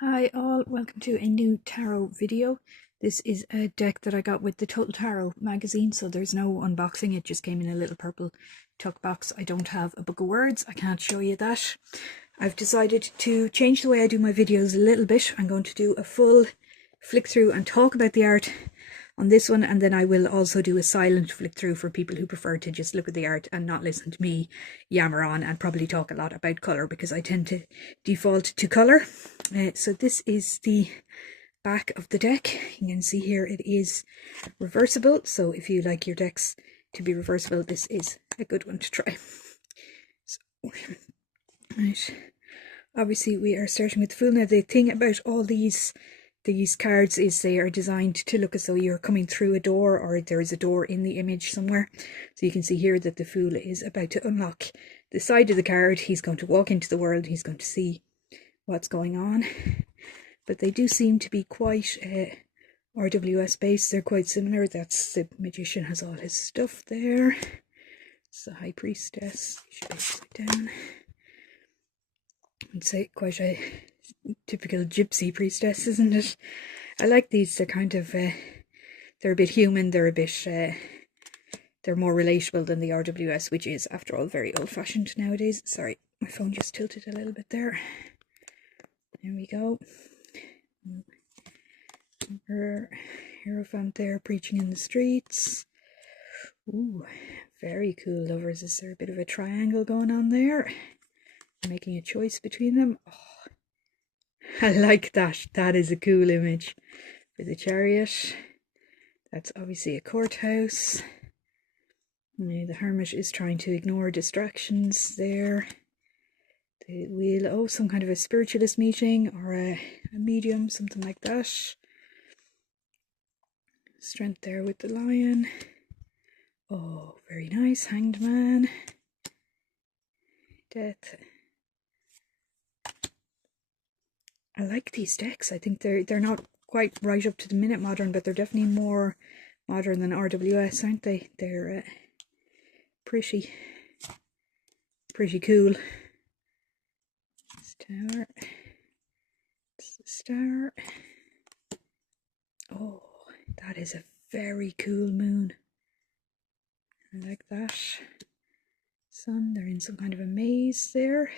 Hi all, welcome to a new tarot video. This is a deck that I got with the Total Tarot magazine, so there's no unboxing, it just came in a little purple tuck box. I don't have a book of words, I can't show you that. I've decided to change the way I do my videos a little bit. I'm going to do a full flick through and talk about the art on this one, and then I will also do a silent flick through for people who prefer to just look at the art and not listen to me yammer on and probably talk a lot about colour, because I tend to default to colour. So this is the back of the deck. You can see here it is reversible, so if you like your decks to be reversible, this is a good one to try. So, right, obviously we are starting with the Fool. Now the thing about all these cards is they are designed to look as though you're coming through a door, or there is a door in the image somewhere. So you can see here that the Fool is about to unlock the side of the card. He's going to walk into the world, he's going to see what's going on. But they do seem to be quite RWS based. They're quite similar. That's the Magician, has all his stuff there. It's the High Priestess. Should be upside down. I'd say quite a typical gypsy priestess, isn't it? I like these. They're kind of they're a bit human. They're a bit they're more relatable than the RWS, which is, after all, very old-fashioned nowadays. Sorry, my phone just tilted a little bit there. There we go. Her Hierophant there preaching in the streets. Ooh, very cool, lovers. Is there a bit of a triangle going on there? Making a choice between them. Oh, I like that. That is a cool image. For the Chariot. That's obviously a courthouse. The Hermit is trying to ignore distractions there. The Wheel, oh, some kind of a spiritualist meeting, or a medium, something like that. Strength there with the Lion. Oh, very nice. Hanged Man. Death. I like these decks. I think they're not quite right up to the minute modern, but they're definitely more modern than RWS, aren't they? They're pretty cool. Star. It's the Star. Oh, that is a very cool moon. I like that. Sun, they're in some kind of a maze there.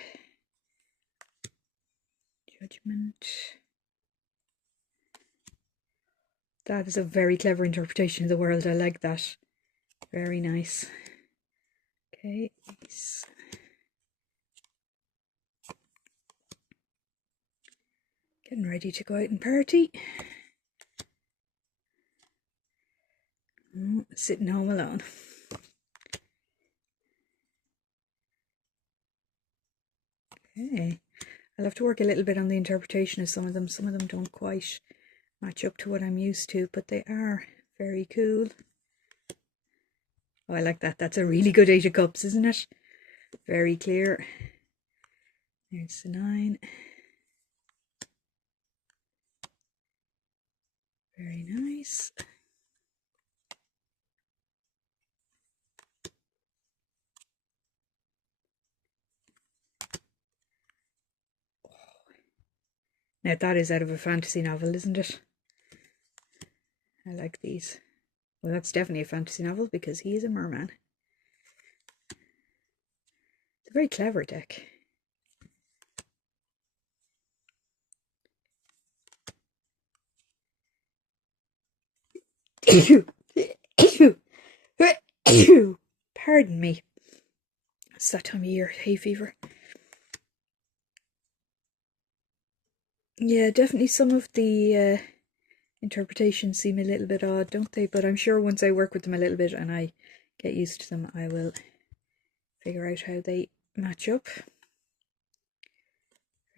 Judgment. That is a very clever interpretation of the world. I like that. Very nice. Okay, Ace. Getting ready to go out and party. Sitting home alone. Okay. I'll have to work a little bit on the interpretation of some of them. Some of them don't quite match up to what I'm used to, but they are very cool. Oh, I like that. That's a really good Eight of Cups, isn't it? Very clear. There's the 9. Very nice. Now that is out of a fantasy novel, isn't it? I like these. Well, that's definitely a fantasy novel because he is a merman. It's a very clever deck. Pardon me. It's that time of year, hay fever. Yeah, definitely some of the interpretations seem a little bit odd, don't they? But I'm sure once I work with them a little bit and I get used to them, I will figure out how they match up.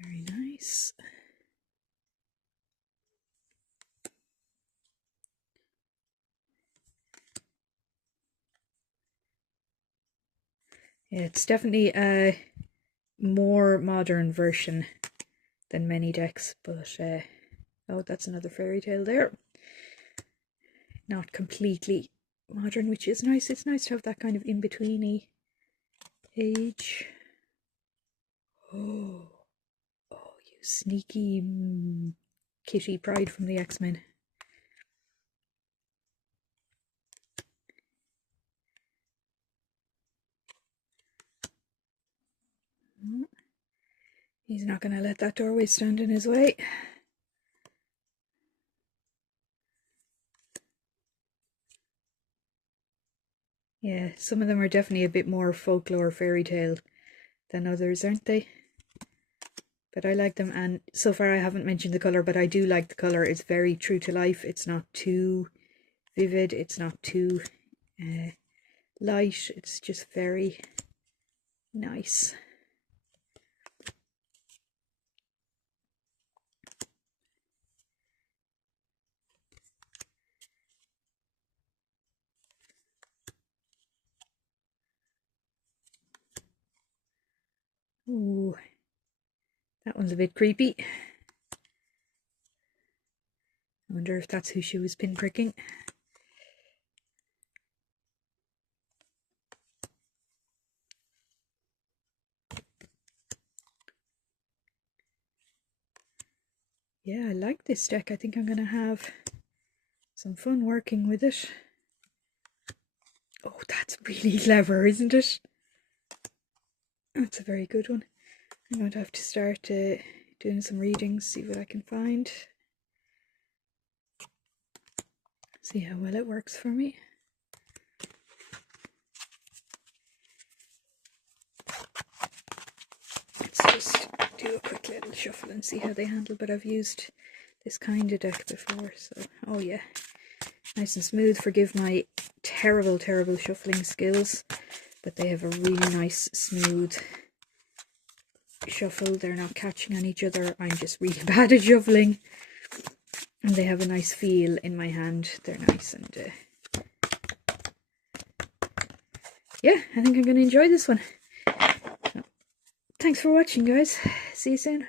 Very nice. Yeah, it's definitely a more modern version than many decks, but oh, that's another fairy tale there. Not completely modern, which is nice. It's nice to have that kind of in-betweeny page. Oh, you sneaky Kitty Pryde from the X-Men. He's not going to let that doorway stand in his way. Yeah, some of them are definitely a bit more folklore fairy tale than others, aren't they? But I like them, and so far I haven't mentioned the colour, but I do like the colour. It's very true to life. It's not too vivid. It's not too light. It's just very nice. Ooh, that one's a bit creepy. I wonder if that's who she was pinpricking. Yeah, I like this deck. I think I'm going to have some fun working with it. Oh, that's really clever, isn't it? That's a very good one. I'm going to have to start doing some readings, see what I can find. See how well it works for me. Let's just do a quick little shuffle and see how they handle, but I've used this kind of deck before, so oh yeah, nice and smooth. Forgive my terrible shuffling skills, but they have a really nice smooth shuffle. They're not catching on each other. I'm just really bad at shuffling, and they have a nice feel in my hand. They're nice, and yeah, I think I'm going to enjoy this one. So, thanks for watching, guys. See you soon.